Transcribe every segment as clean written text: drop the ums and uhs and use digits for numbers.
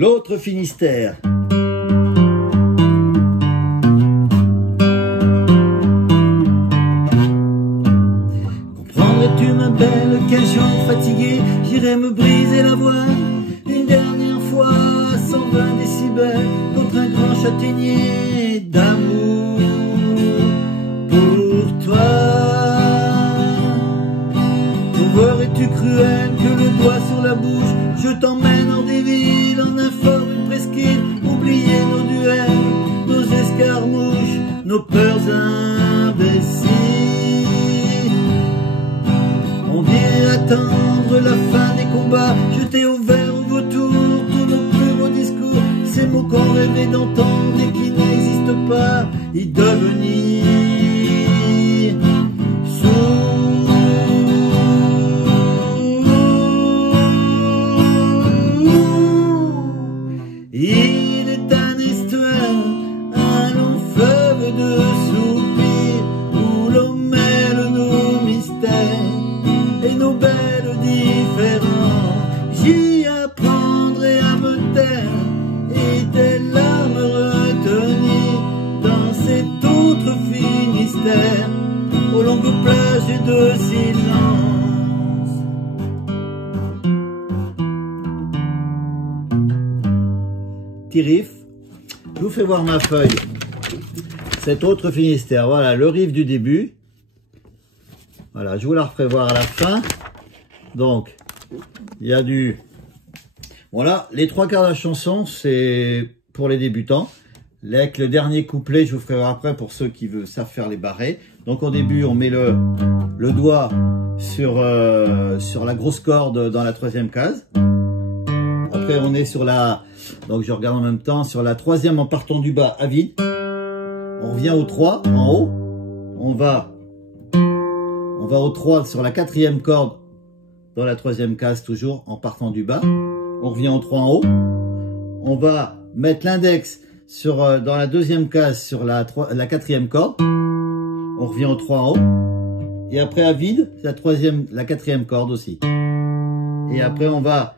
L'autre Finistère. Comprendrais-tu ma belle qu'un jour fatigué j'irai me briser la voix une dernière fois à 120 décibels contre un grand châtaignier d'amour pour toi. Trouverais-tu cruel que le doigt sur la bouche je t'emmène hors des villes en un fort, une presqu'île, oublier nos duels, nos escarmouches, nos peurs imbéciles. On dirait attendre la fin des combats, jeter au vert au vautour tous nos plus beaux discours, ces mots qu'on rêvait d'entendre et qui n'existent pas, y devenir sourds. Il est un estuaire, un long fleuve de soupirs où l'on mêle nos mystères et nos belles différences. J'y apprendrai à me taire et tes larmes retenir dans cet autre Finistère aux longues plages de silence. Petit riff, je vous fais voir ma feuille. Cet autre Finistère, voilà le riff du début. Voilà, je vous la referai voir à la fin. Donc, il y a du... Voilà, les trois quarts de la chanson, c'est pour les débutants. Avec le dernier couplet, je vous ferai voir après pour ceux qui savent faire les barrés. Donc au début, on met le doigt sur la grosse corde dans la troisième case. Après, on est sur la... Donc je regarde en même temps, sur la troisième en partant du bas à vide. On revient au 3 en haut. On va au 3 sur la quatrième corde dans la troisième case toujours en partant du bas. On revient au 3 en haut. On va mettre l'index dans la deuxième case sur la quatrième corde. On revient au 3 en haut. Et après à vide, c'est la quatrième corde aussi. Et après on va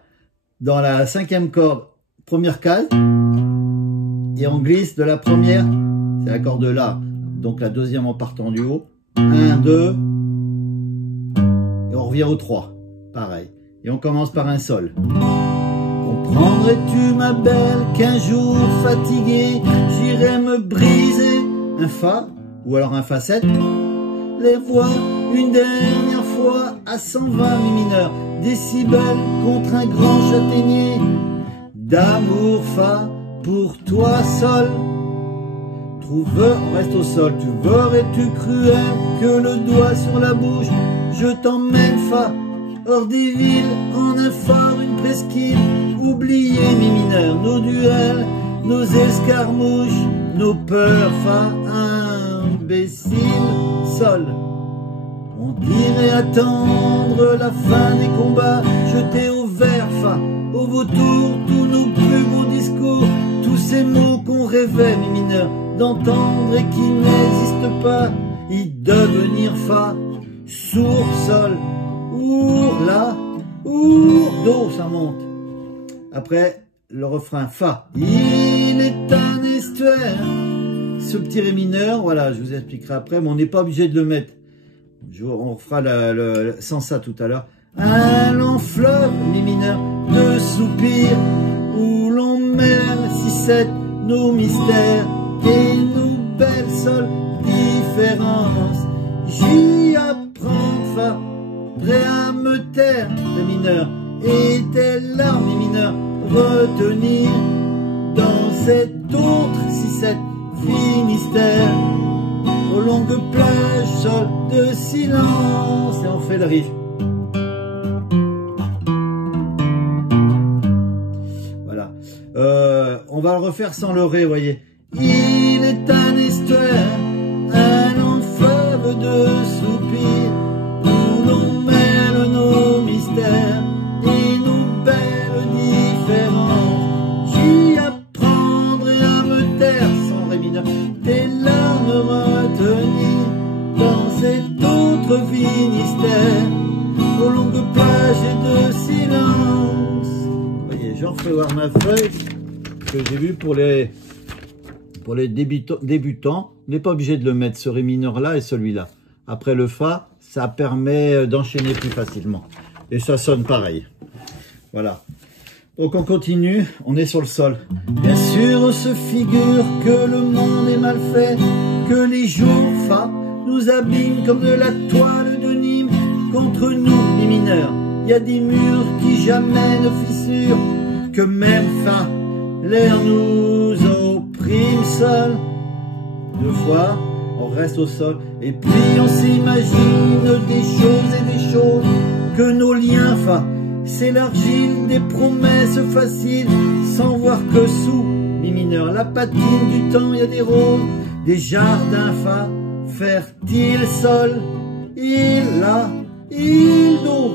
dans la cinquième corde, première case. Et on glisse de la première, c'est la corde là. Donc la deuxième en partant du haut. 1, 2. Et on revient au 3. Pareil. Et on commence par un sol. Comprendrais-tu ma belle qu'un jour fatigué j'irai me briser un Fa ou alors un Fa 7, les voix une dernière fois à 120 mi mineur décibels contre un grand châtaignier d'amour Fa pour toi Sol. On reste au sol. Tu verrais-tu cruel que le doigt sur la bouche je t'emmène Fa hors des villes en un phare, une presqu'île, oublier mi mineur, nos duels, nos escarmouches, nos peurs Fa imbécile Sol. On dirait attendre la fin des combats, jeter au vert Fa au vautour tous nos plus beaux discours, tous ces mots qu'on rêvait mi mineur d'entendre et qui n'existent pas, y devenir Fa sourd Sol. Our, La, Our, Do, ça monte. Après, le refrain Fa. Il est un estuaire. Ce petit Ré mineur, voilà, je vous expliquerai après, mais on n'est pas obligé de le mettre. On fera sans ça tout à l'heure. Un long fleuve, Mi mineur, de soupirs, où l'on mêle 6-7 nos mystères et nos belles sols différences. J'y apprends Fa, prêt à me taire, Ré mineur, et tes larmes, Mi mineur, retenir dans cet autre 6-7 Finistère, aux longues plages, sol de silence. Et on fait le riff. Voilà. On va le refaire sans le Ré, voyez. Il est un estuaire, un long fleuve de soupirs, où l'on mêle nos mystères et nos belles différences. J'y apprendrai à me taire sans Ré mineur, tes larmes retenir dans cet autre Finistère, aux longues plages de silence. Voyez, je vous refais voir ma feuille que j'ai vue pour les débutants. On n'est pas obligé de le mettre, ce ré mineur là et celui-là. Après le fa, ça permet d'enchaîner plus facilement. Et ça sonne pareil. Voilà. Donc on continue, on est sur le sol. Bien sûr, on se figure que le monde est mal fait, que les jours fa nous abîment comme de la toile de Nîmes. Contre nous, mi mineurs, il y a des murs qui jamais ne fissurent, que même fa, l'air nous opprime seul. Deux fois, on reste au sol, et puis on s'imagine des choses et des choses, que nos liens fa s'élargissent, des promesses faciles, sans voir que sous mi mineur, la patine du temps, il y a des roses, des jardins fa, fertiles sol, il a, il do,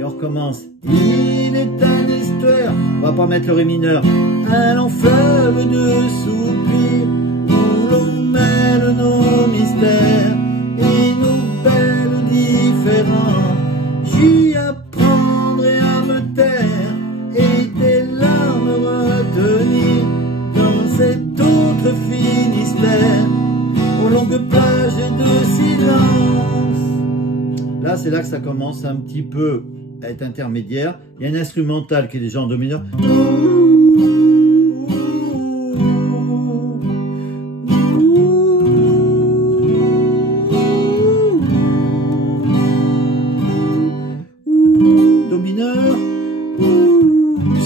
et on recommence, il est un estuaire, on va pas mettre le ré mineur, un long fleuve de soupirs, où l'on mêle nos mystères, et nos belles différences, j'y apprendrai à me taire, et tes larmes retenir, dans cet autre Finistère, aux longues plages de silence. Là, c'est là que ça commence un petit peu à être intermédiaire. Il y a un instrumental qui est déjà en do mineur. Do mineur.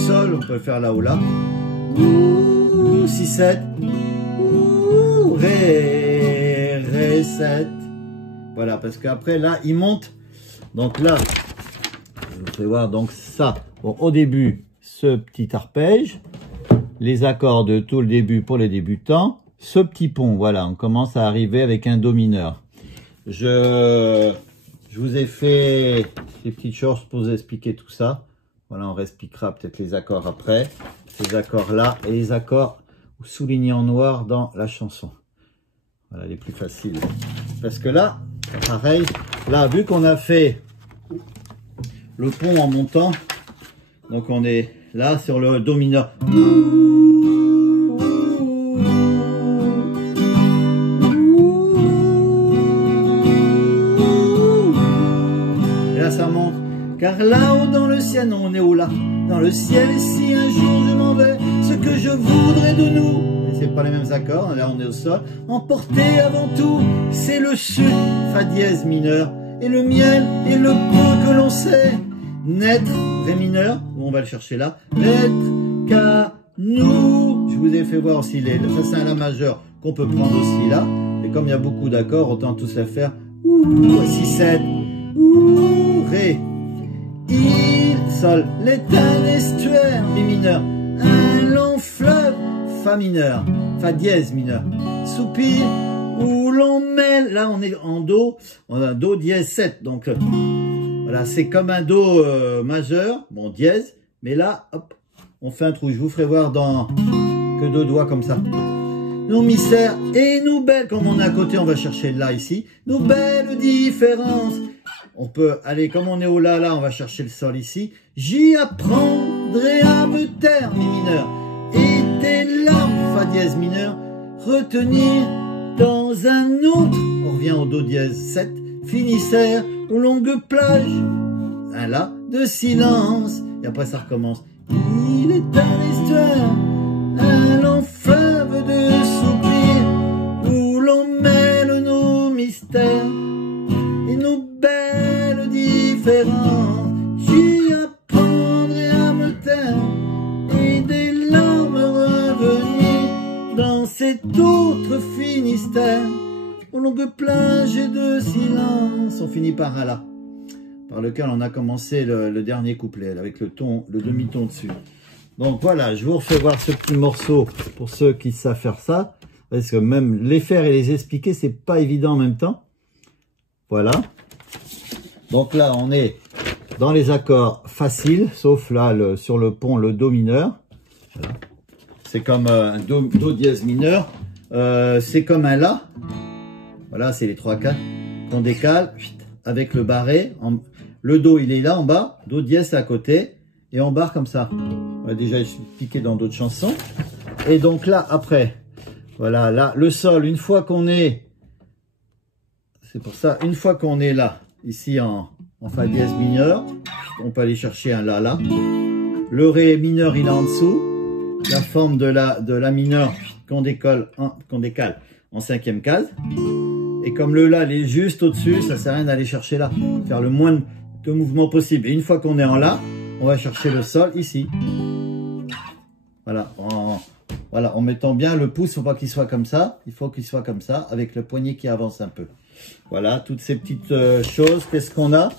Sol, on peut le faire là ou là. 6-7. Ré, Ré, 7. Voilà, parce qu'après, là, il monte. Donc là, je vous fais voir donc ça. Bon, au début, ce petit arpège. Les accords de tout le début pour les débutants. Ce petit pont, voilà, on commence à arriver avec un do mineur. Je vous ai fait ces petites choses pour vous expliquer tout ça. Voilà, on réexpliquera peut-être les accords après. Ces accords-là et les accords soulignés en noir dans la chanson. Voilà, les plus faciles. Parce que là, pareil, là, vu qu'on a fait le pont en montant, donc on est là sur le do mineur. Et là, ça monte. Car là-haut dans le ciel, non, on est où là? Dans le ciel, et si un jour je m'en vais, ce que je voudrais de nous, c'est pas les mêmes accords, là on est au sol, emporter avant tout, c'est le sud, fa dièse mineur, et le miel, et le peu que l'on sait, naître, ré mineur, où on va le chercher là, être qu'à nous, je vous ai fait voir aussi, ça c'est un la majeur qu'on peut prendre aussi là, et comme il y a beaucoup d'accords, autant tous les faire, si 7, ré, il, sol, l'est un estuaire, mi mineur, un long fleuve, fa mineur, fa dièse mineur, soupir, où l'on mêle, là on est en do, on a un do dièse 7, donc voilà, c'est comme un do majeur, bon dièse, mais là, hop, on fait un trou, je vous ferai voir dans que deux doigts comme ça. Nos mystères et nos belles, comme on est à côté, on va chercher le la ici, nos belles différences. On peut aller, comme on est au la, là, on va chercher le sol ici. J'y apprendrai à me taire, mi mineur, et tes larmes, fa dièse mineur, retenir dans un autre, on revient au do dièse 7, Finistère, aux longues plages, un la de silence, et après ça recommence. Il est un estuaire, un long fleuve de soupirs, où l'on mêle nos mystères, et nos belles différences, j'y apprendrai à me taire, et des larmes revenir dans cet autre Finistère, aux longues plages de silence. On finit par un la, par lequel on a commencé le dernier couplet, avec le ton, le demi-ton dessus. Donc voilà, je vous refais voir ce petit morceau pour ceux qui savent faire ça, parce que même les faire et les expliquer, c'est pas évident en même temps. Voilà. Donc là, on est dans les accords faciles, sauf là, sur le pont, le do mineur. Voilà. C'est comme un do dièse mineur. C'est comme un la. Voilà, c'est les 3-4 qu'on décale avec le barré. Le do, il est là en bas. Do dièse, c'est à côté. Et on barre comme ça. On l'a déjà expliqué dans d'autres chansons. Et donc là, après, voilà, là, le sol, une fois qu'on est, c'est pour ça, une fois qu'on est là, ici en fa dièse mineur, on peut aller chercher un la là. Le ré mineur, il est en dessous. La forme de la mineure qu'on décale en cinquième case. Et comme le la, il est juste au-dessus, ça sert à rien d'aller chercher là. Faire le moins de mouvement possible. Et une fois qu'on est en la, on va chercher le sol ici. Voilà, en mettant bien le pouce, il ne faut pas qu'il soit comme ça. Il faut qu'il soit comme ça, avec le poignet qui avance un peu. Voilà, toutes ces petites choses. Qu'est-ce qu'on a?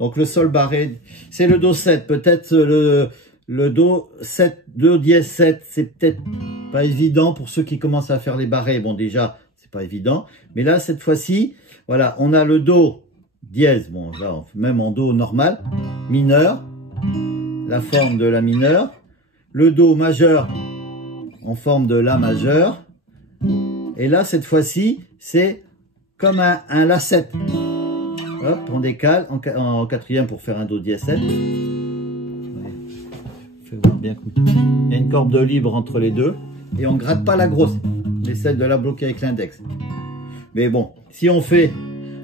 Donc le sol barré, c'est le do 7. Peut-être le do 7, do dièse 7, c'est peut-être pas évident pour ceux qui commencent à faire les barrés. Bon, déjà, c'est pas évident. Mais là, cette fois-ci, voilà, on a le do dièse. Bon, là, même en do normal, mineur, la forme de la mineure. Le do majeur en forme de la majeur. Et là, cette fois-ci, c'est comme un la 7. Hop, on décale en quatrième pour faire un do dièse 7. Fais voir bien. Il y a une corde de libre entre les deux. Et on ne gratte pas la grosse. On essaie de la bloquer avec l'index. Mais bon, si on fait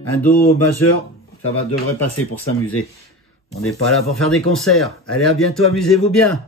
un do majeur, ça devrait passer pour s'amuser. On n'est pas là pour faire des concerts. Allez, à bientôt, amusez-vous bien.